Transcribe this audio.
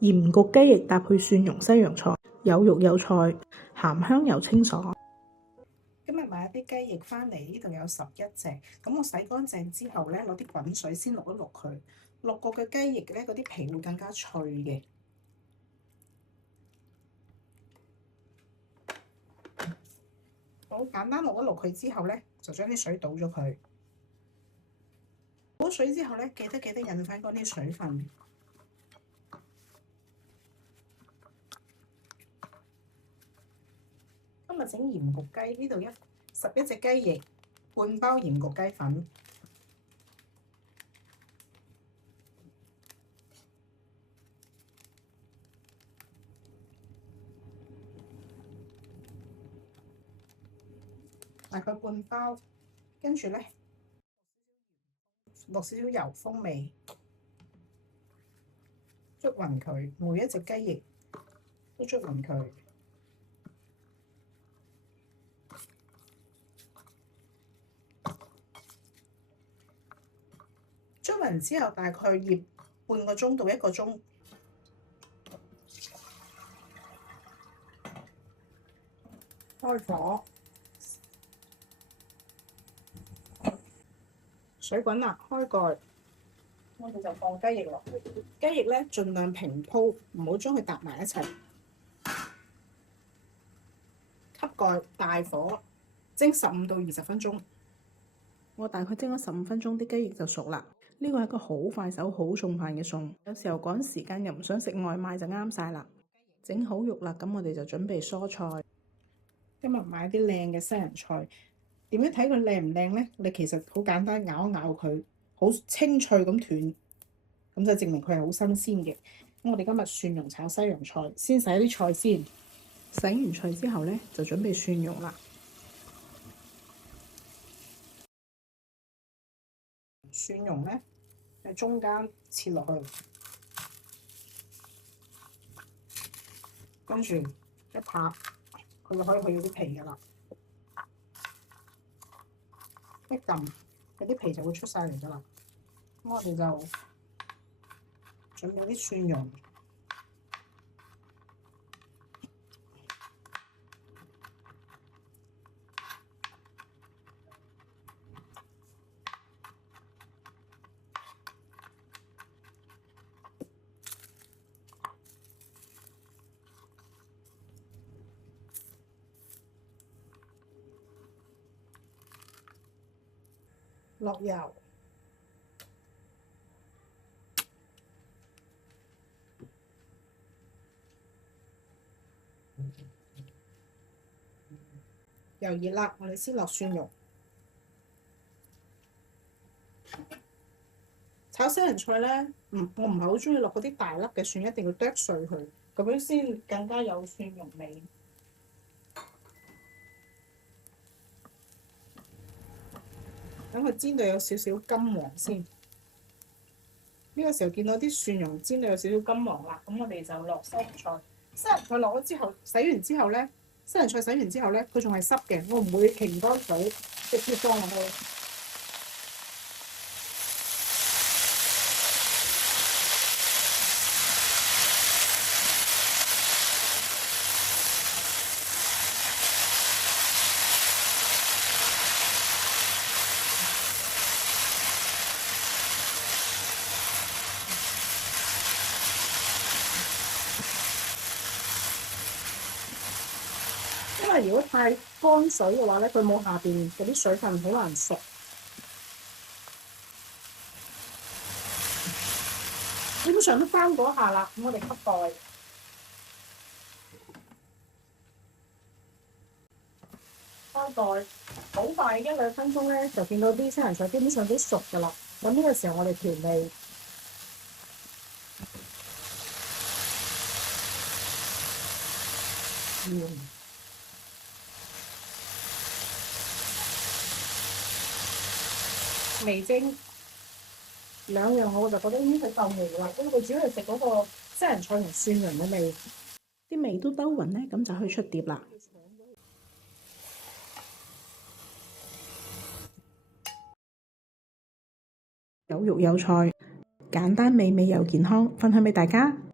鹽焗雞翼搭配蒜蓉西洋菜，有肉有菜，鹹香又清爽。今日買一啲雞翼返嚟，呢度有11隻。咁我洗乾淨之後咧，攞啲滾水先淥一淥佢。淥過嘅雞翼咧，嗰啲皮會更加脆嘅。好簡單淥一淥佢之後咧，就將啲水倒咗佢。倒咗水之後咧，記得印翻嗰啲水分。今日整鹽焗雞，呢度11隻雞翼，半包鹽焗雞粉。大概半包，跟住咧落少少油風味，捽勻佢，每一隻雞翼都捽勻佢。捽勻之後，大概醃半個鐘到1個鐘。開火，水滾啦，開蓋，我哋就放雞翼落去。雞翼咧盡量平鋪，唔好將佢搭埋一齊。吸蓋，大火蒸15到20分鐘。我大概蒸咗15分鐘，啲雞翼就熟啦。呢個係一個好快手、好送飯嘅餸，有時候趕時間又唔想食外賣就啱晒啦。整好肉啦，咁我哋就準備蔬菜。今日買啲靚嘅西洋菜，點樣睇佢靚唔靚呢？你其實好簡單，咬一咬佢，好清脆咁斷，咁就證明佢係好新鮮嘅。咁我哋今日蒜蓉炒西洋菜，先洗啲菜先。洗完菜之後呢，就準備蒜蓉啦。蒜蓉呢，喺中間切落去，跟住一拍，佢就可以去咗啲皮㗎啦。一撳，嗰啲皮就會出晒嚟㗎啦。咁我哋就準備啲蒜蓉。落油，油熱啦，我哋先落蒜蓉。炒西洋菜咧，我唔係好鍾意落嗰啲大粒嘅蒜，一定要剁碎佢，咁樣先更加有蒜蓉味。等佢煎到有少少金黃先。呢個時候見到啲蒜蓉煎到有少少金黃啦，咁我哋就落西洋菜。西洋菜落咗之後，洗完之後咧，西洋菜洗完之後咧，佢仲係濕嘅，我唔會擎乾水直接放落去。因為如果太乾水嘅話咧，佢冇下邊嗰啲水分，好難熟。基本上都翻嗰下啦，咁我哋吸蓋。開蓋，好快1-2分鐘咧，就見到啲西洋菜基本上都熟㗎啦。咁呢個時候我哋調味。味精兩樣，我就覺得已經係夠味啦。因為佢主要係食嗰個西洋菜同蒜蓉嘅味，啲味都兜勻咧，咁就可以出碟啦。有肉有菜，簡單美味又健康，分享俾大家。